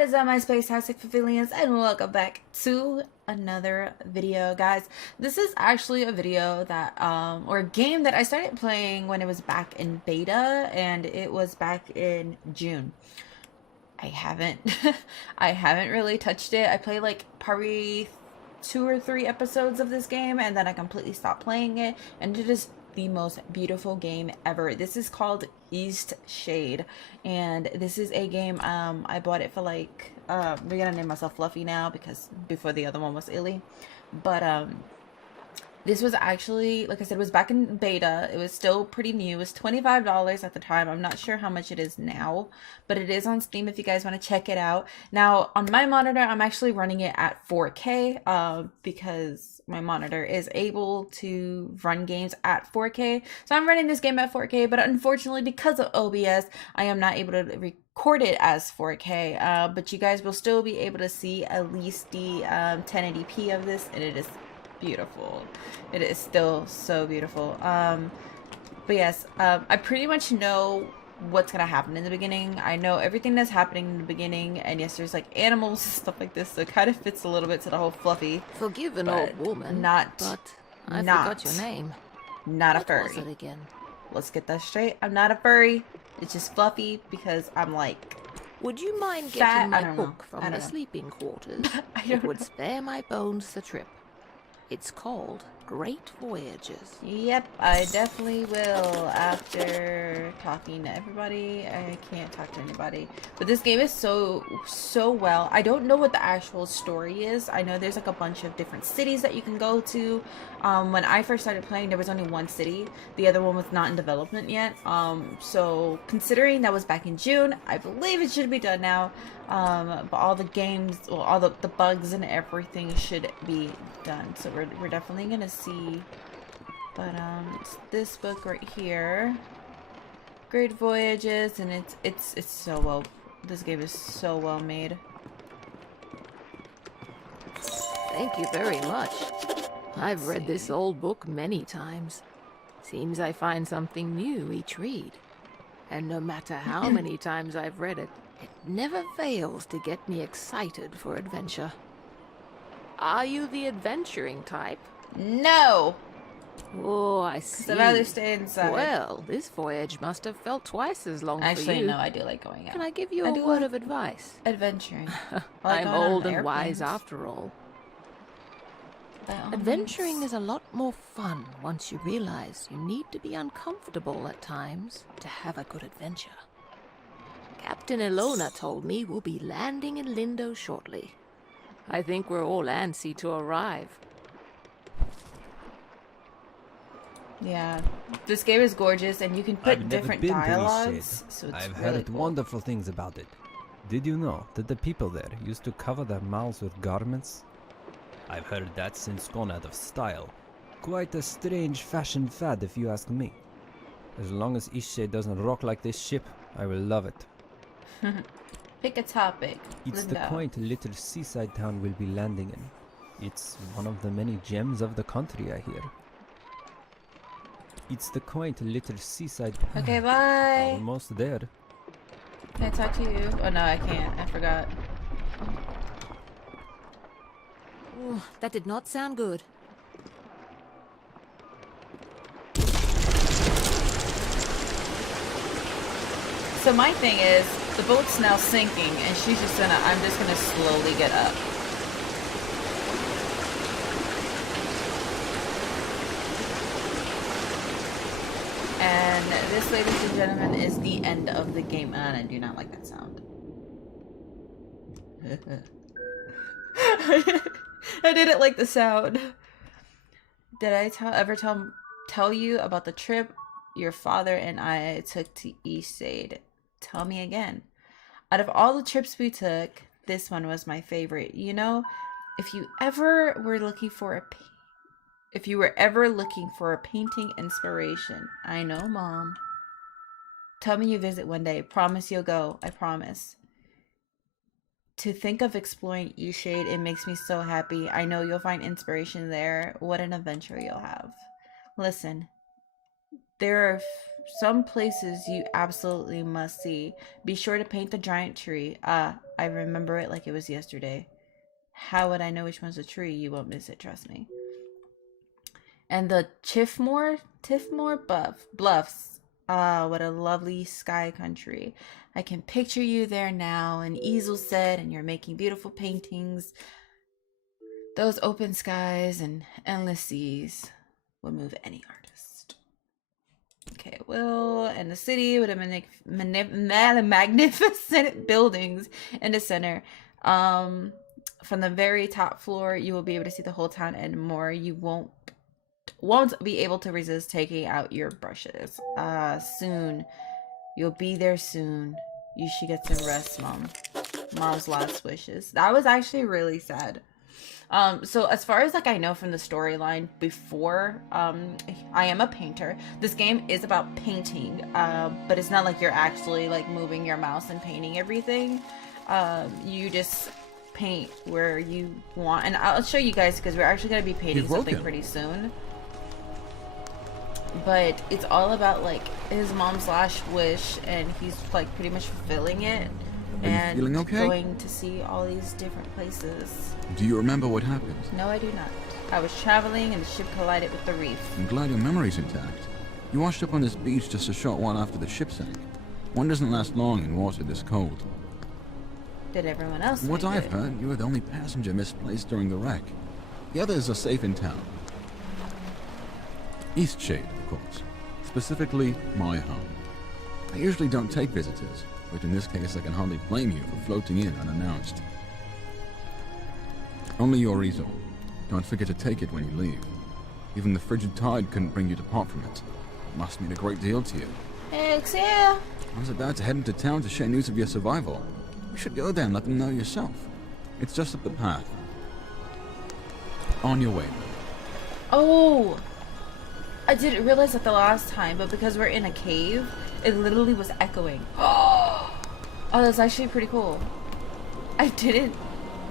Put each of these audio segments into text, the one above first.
What is up, my space-tastic pavilions, and welcome back to another video, guys. This is actually a video that or a game that I started playing when it was back in beta, and it was back in June. I haven't I haven't really touched it. I played like probably 2 or 3 episodes of this game, and then I completely stopped playing it, and it is the most beautiful game ever. This is called EastShade, and this is a game I bought it for like we're gonna name myself Fluffy now because before the other one was Illy. But this was actually, like I said, it was back in beta. It was still pretty new. It was $25 at the time. I'm not sure how much it is now, but it is on Steam if you guys want to check it out. Now, on my monitor, I'm actually running it at 4K because my monitor is able to run games at 4K. So I'm running this game at 4K, but unfortunately, because of OBS, I am not able to record it as 4K. But you guys will still be able to see at least the 1080p of this, and it is beautiful. It is still so beautiful. But yes, I pretty much know what's gonna happen in the beginning. I know everything that's happening in the beginning, and yes, there's like animals and stuff like this, so it kind of fits a little bit to the whole Fluffy. Forgive an old woman, but I forgot your name. Not a furry. What was it again? Let's get that straight. I'm not a furry. It's just Fluffy because I'm like, would you mind getting my book from the sleeping quarters? It would spare my bones the trip. It's called Great Voyages. Yep, I definitely will after talking to everybody. I can't talk to anybody. But this game is so well. I don't know what the actual story is. I know there's like a bunch of different cities that you can go to. When I first started playing, there was only one city. The other one was not in development yet. So considering that was back in June, I believe it should be done now. But all the games, well, all the bugs and everything should be done. So we're definitely gonna see. But it's this book right here, Great Voyages, and it's so well. This game is so well made. Thank you very much. I've read this old book many times. Seems I find something new each read. And no matter how many times I've read it, it never fails to get me excited for adventure. Are you the adventuring type? No! Oh, I see. I'd rather stay inside. Well, this voyage must have felt twice as long for you. Actually, no, I do like going out. Can I give you a word of advice? Adventuring. I'm old and wise after all. Adventuring is a lot more fun once you realize you need to be uncomfortable at times to have a good adventure. Captain Ilona told me we'll be landing in Lindo shortly. I think we're all antsy to arrive. Yeah, this game is gorgeous, and you can put different dialogues. So it's I've really heard cool. wonderful things about it. Did you know that the people there used to cover their mouths with garments? I've heard that's since gone out of style. Quite a strange fashion fad, if you ask me. As long as EastShade doesn't rock like this ship, I will love it. Pick a topic. It's Lindo. the quaint little seaside town we'll be landing in. It's one of the many gems of the country, I hear. It's the quaint little seaside... Okay, bye! Almost there. Can I talk to you? Oh no, I can't. I forgot. Ooh, that did not sound good. So my thing is, the boat's now sinking, and she's just gonna, I'm just gonna slowly get up. And this, ladies and gentlemen, is the end of the game, and I do not like that sound. I didn't like the sound. Did I ever tell you about the trip your father and I took to EastShade? Tell me again. Out of all the trips we took, this one was my favorite. You know, if you ever were looking for a painting inspiration, I know, Mom. Tell me you visit one day. Promise you'll go. I promise. To think of exploring EastShade, it makes me so happy. I know you'll find inspiration there. What an adventure you'll have. Listen, there are some places you absolutely must see. Be sure to paint the giant tree. Ah, I remember it like it was yesterday. How would I know which one's a tree? You won't miss it, trust me. And the Tiffmore Bluffs. Ah, what a lovely sky country. I can picture you there now, an easel set, and you're making beautiful paintings. Those open skies and endless seas will move any artist. Okay, well, and the city with a magnificent buildings in the center. From the very top floor, you will be able to see the whole town and more. You won't be able to resist taking out your brushes. Soon. You'll be there soon. You should get some rest, Mom. Mom's last wishes. That was actually really sad. So as far as like I know from the storyline before, I am a painter. This game is about painting, but it's not like you're actually like moving your mouse and painting everything. You just paint where you want, and I'll show you guys because we're actually going to be painting something pretty soon. But it's all about like his mom's last wish, and he's like pretty much fulfilling it. And feeling okay? Going to see all these different places. Do you remember what happened? No, I do not. I was traveling and the ship collided with the reef. I'm glad your memory's intact. You washed up on this beach just a short while after the ship sank. One doesn't last long in water this cold. Did everyone else? From what I've heard, you were the only passenger misplaced during the wreck. The others are safe in town. EastShade, of course. Specifically, my home. I usually don't take visitors, but in this case I can hardly blame you for floating in unannounced. Only your easel. Don't forget to take it when you leave. Even the frigid tide couldn't bring you to part from it. It must mean a great deal to you. Thanks, yeah. I was about to head into town to share news of your survival. You should go there and let them know yourself. It's just up the path. On your way. Oh! I didn't realize that the last time, but because we're in a cave, it literally was echoing. Oh, that's actually pretty cool. I didn't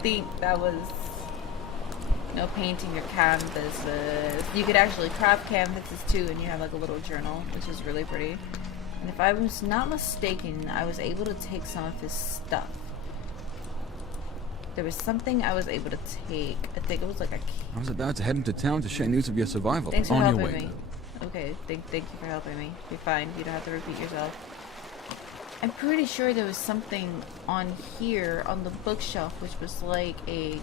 think that was, you know, painting your canvases. You could actually craft canvases too, and you have like a little journal, which is really pretty. And if I was not mistaken, I was able to take some of his stuff. There was something I was able to take. I think it was like a... I was about to head into town to share news of your survival. Thanks for On your helping way. me. Okay, thank you for helping me. You're fine. You don't have to repeat yourself. I'm pretty sure there was something on here on the bookshelf which was like a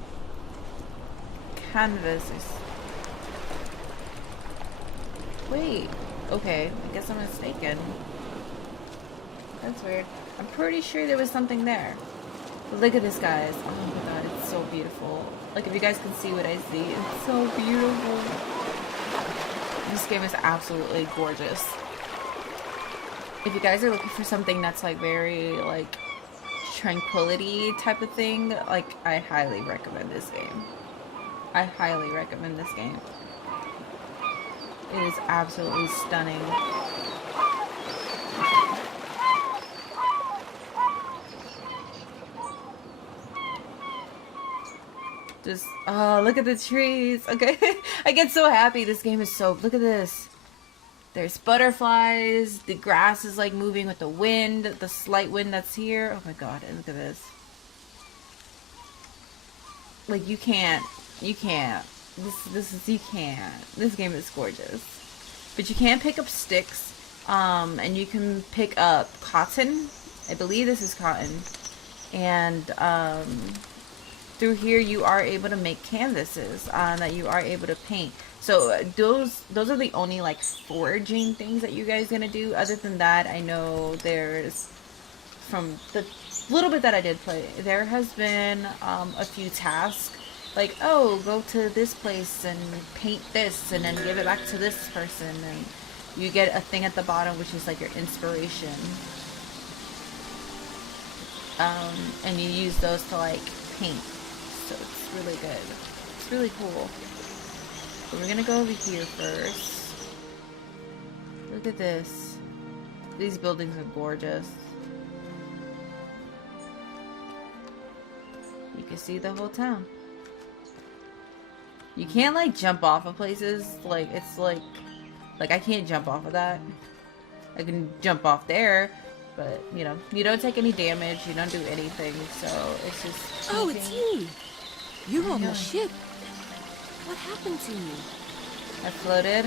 canvas. Wait. Okay, I guess I'm mistaken. That's weird. I'm pretty sure there was something there. But look at this, guys. Oh my god, it's so beautiful. Like, if you guys can see what I see, it's so beautiful. This game is absolutely gorgeous. If you guys are looking for something that's like very like tranquility type of thing, like, I highly recommend this game. I highly recommend this game. It is absolutely stunning. Just, oh, look at the trees. Okay. I get so happy. This game is so, look at this. There's butterflies. The grass is like moving with the wind, the slight wind that's here. Oh my god, and look at this. Like, you can't. You can't. You can't. This game is gorgeous. But you can pick up sticks. And you can pick up cotton. I believe this is cotton. And, through here you are able to make canvases that you are able to paint. So those are the only like foraging things that you guys gonna do. Other than that, I know there's, from the little bit that I did play, there has been a few tasks like, oh, go to this place and paint this and then give it back to this person, and you get a thing at the bottom which is like your inspiration, and you use those to like paint. So it's really good. It's really cool. But we're gonna go over here first. Look at this. These buildings are gorgeous. You can see the whole town. You can't like jump off of places. Like, it's like I can't jump off of that. I can jump off there, but you know, you don't take any damage, you don't do anything, so it's just Oh, it's you! You're on know. the ship. What happened to you? I floated.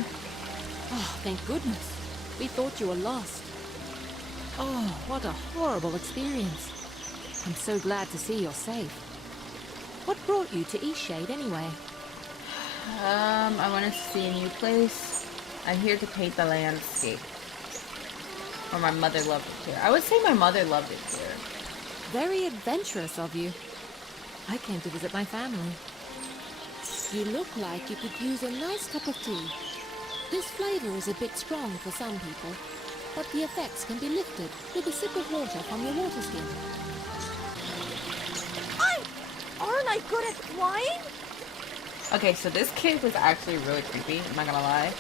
Oh, thank goodness. We thought you were lost. Oh, what a horrible experience. I'm so glad to see you're safe. What brought you to EastShade anyway? I wanted to see a new place. I'm here to paint the landscape. Or my mother loved it here. I would say my mother loved it here. Very adventurous of you. I came to visit my family. You look like you could use a nice cup of tea. This flavor is a bit strong for some people, but the effects can be lifted with a sip of water from your water skin. Aren't I good at flying? Okay, so this kid was actually really creepy, I'm not gonna lie.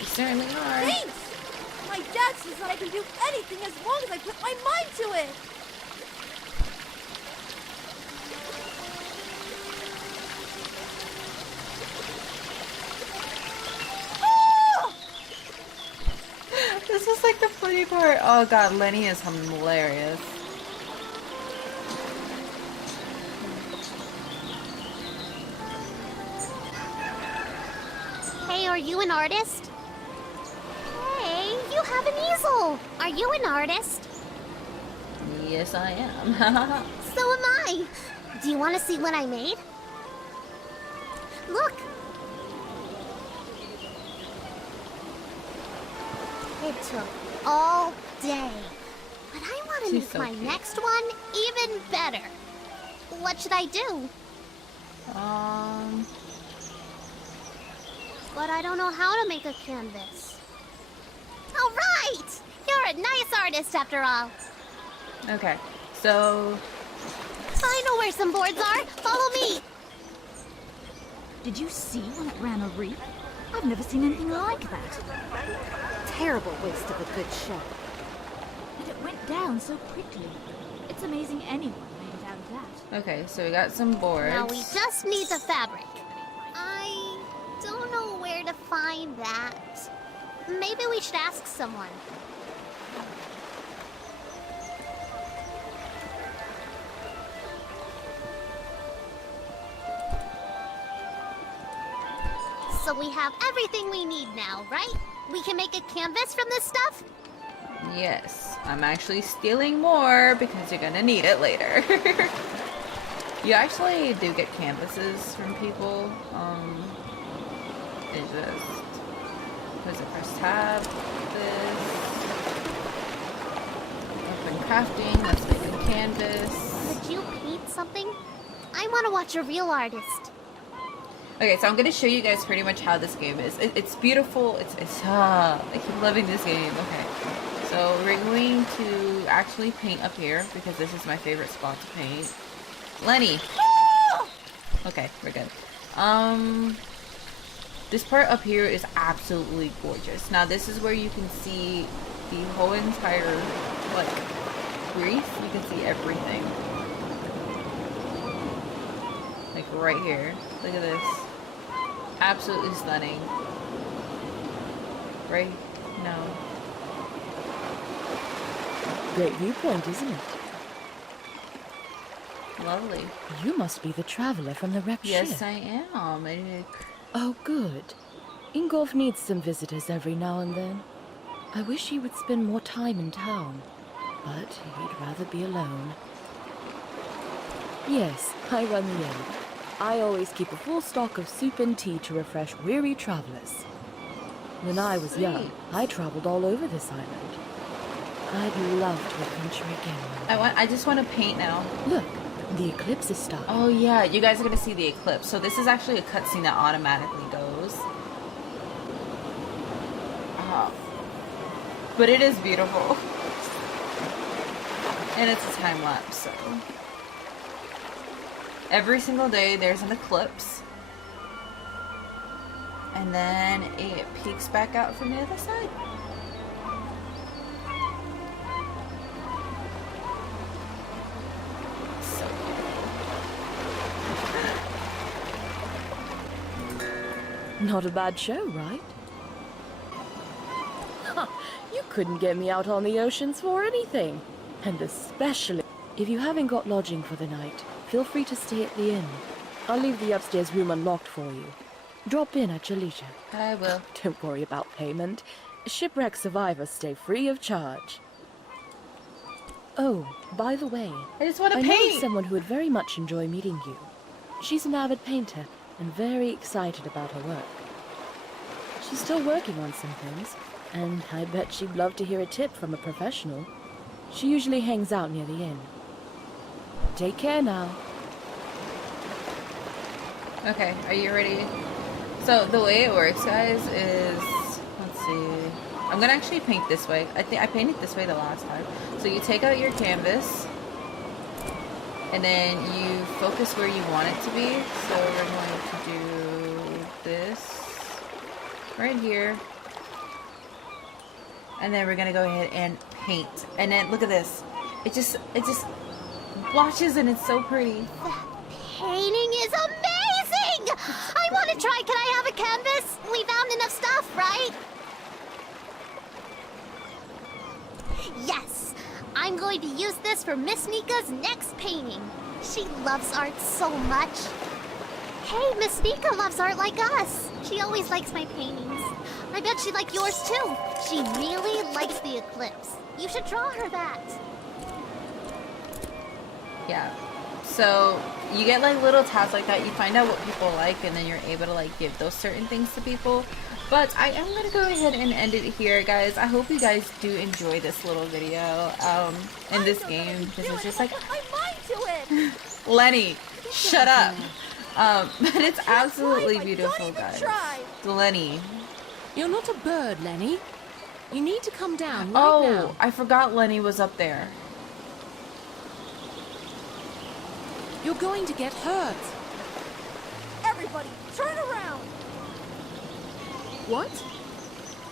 You certainly are. Thanks! My dad says that I can do anything as long as I put my mind to it! Ah! This was like the funny part. Oh god, Lenny is hilarious. Hey, are you an artist? Hey, you have an easel! Are you an artist? Yes, I am. So am I! Do you want to see what I made? Look! It took all day. But I want to She's make so my cute. next one even better. What should I do? But I don't know how to make a canvas. All right! You're a nice artist after all. Okay, so I know where some boards are. Follow me. Did you see when it ran a reef? I've never seen anything like that. Terrible waste of a good shell. And it went down so quickly. It's amazing anyone made it out of that. okay, so we got some boards. Now we just need the fabric. I don't know where to find that. Maybe we should ask someone. So we have everything we need now, right? We can make a canvas from this stuff? Yes, I'm actually stealing more because you're gonna need it later. You actually do get canvases from people. It just was it press tab, this, open crafting, let's make a canvas. Could you paint something? I want to watch a real artist. Okay, so I'm gonna show you guys pretty much how this game is. It's beautiful. I keep loving this game. Okay, so we're going to actually paint up here because this is my favorite spot to paint. Lenny. Okay, we're good. This part up here is absolutely gorgeous. Now this is where you can see the whole entire like reef. You can see everything. Like right here. Look at this. Absolutely stunning. Right? No. Great viewpoint, isn't it? Lovely. You must be the traveler from the wrecked Yes, ship. I am. Oh, good. Ingolf needs some visitors every now and then. I wish he would spend more time in town, but he'd rather be alone. Yes, I run the inn. I always keep a full stock of soup and tea to refresh weary travelers. When I was young, Sweet. I traveled all over this island. I'd love to adventure again one day. I just want to paint now. Look, the eclipse is starting. Oh yeah, you guys are gonna see the eclipse. So this is actually a cutscene that automatically goes. But it is beautiful. And it's a time lapse, so. Every single day there's an eclipse. And then it peeks back out from the other side. So Not a bad show, right? couldn't get me out on the oceans for anything. And especially if you haven't got lodging for the night, feel free to stay at the inn. I'll leave the upstairs room unlocked for you. Drop in at your leisure. I will. Don't worry about payment. Shipwreck survivors stay free of charge. Oh, by the way, I just want to I know paint. someone who would very much enjoy meeting you. She's an avid painter and very excited about her work. She's still working on some things, and I bet she'd love to hear a tip from a professional. She usually hangs out near the inn. Take care now. Okay, are you ready? So the way it works, guys, is, let's see. I'm gonna actually paint this way. I think I painted this way the last time. So you take out your canvas, and then you focus where you want it to be. So we're going to do this right here, and then we're gonna go ahead and paint. And then look at this. It just washes, and it's so pretty. Painting is amazing! I want to try. Can I have a canvas? We found enough stuff, right? Yes! I'm going to use this for Miss Nika's next painting. She loves art so much. Hey, Miss Nika loves art like us. She always likes my paintings. I bet she'd like yours too. She really likes the eclipse. You should draw her that. Yeah. So you get like little tabs like that. You find out what people like, and then you're able to like give those certain things to people. But I am gonna go ahead and end it here, guys. I hope you guys do enjoy this little video in this game, because it's just like Lenny, shut up. But it's absolutely beautiful, guys. Lenny. You're not a bird, Lenny. You need to come down right now. I forgot Lenny was up there. You're going to get hurt. Everybody, turn around! What?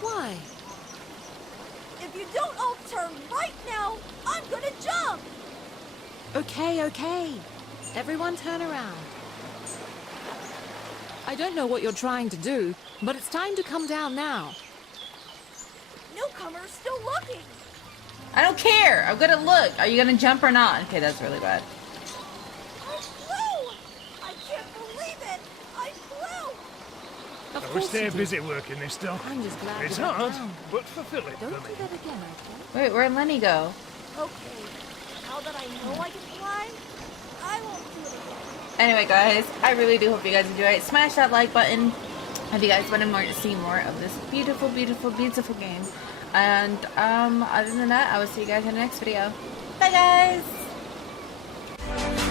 Why? If you don't all turn right now, I'm gonna jump! Okay, okay. Everyone turn around. I don't know what you're trying to do, but it's time to come down now. Newcomer's still looking! I don't care. I'm gonna look. Are you gonna jump or not? Okay, that's really bad. I flew! I can't believe it! I flew! Of I wish course they you had do. busy work in this stuff. I'm just glad It's you're hard, down. but fulfilling Don't for do me. that again, okay? Wait, where'd Lenny go? Okay, now that I know I can fly, I won't do it again. Anyway, guys, I really do hope you guys enjoy it. Smash that like button if you guys wanted more to see more of this beautiful, beautiful, beautiful game. And other than that, I will see you guys in the next video. Bye, guys!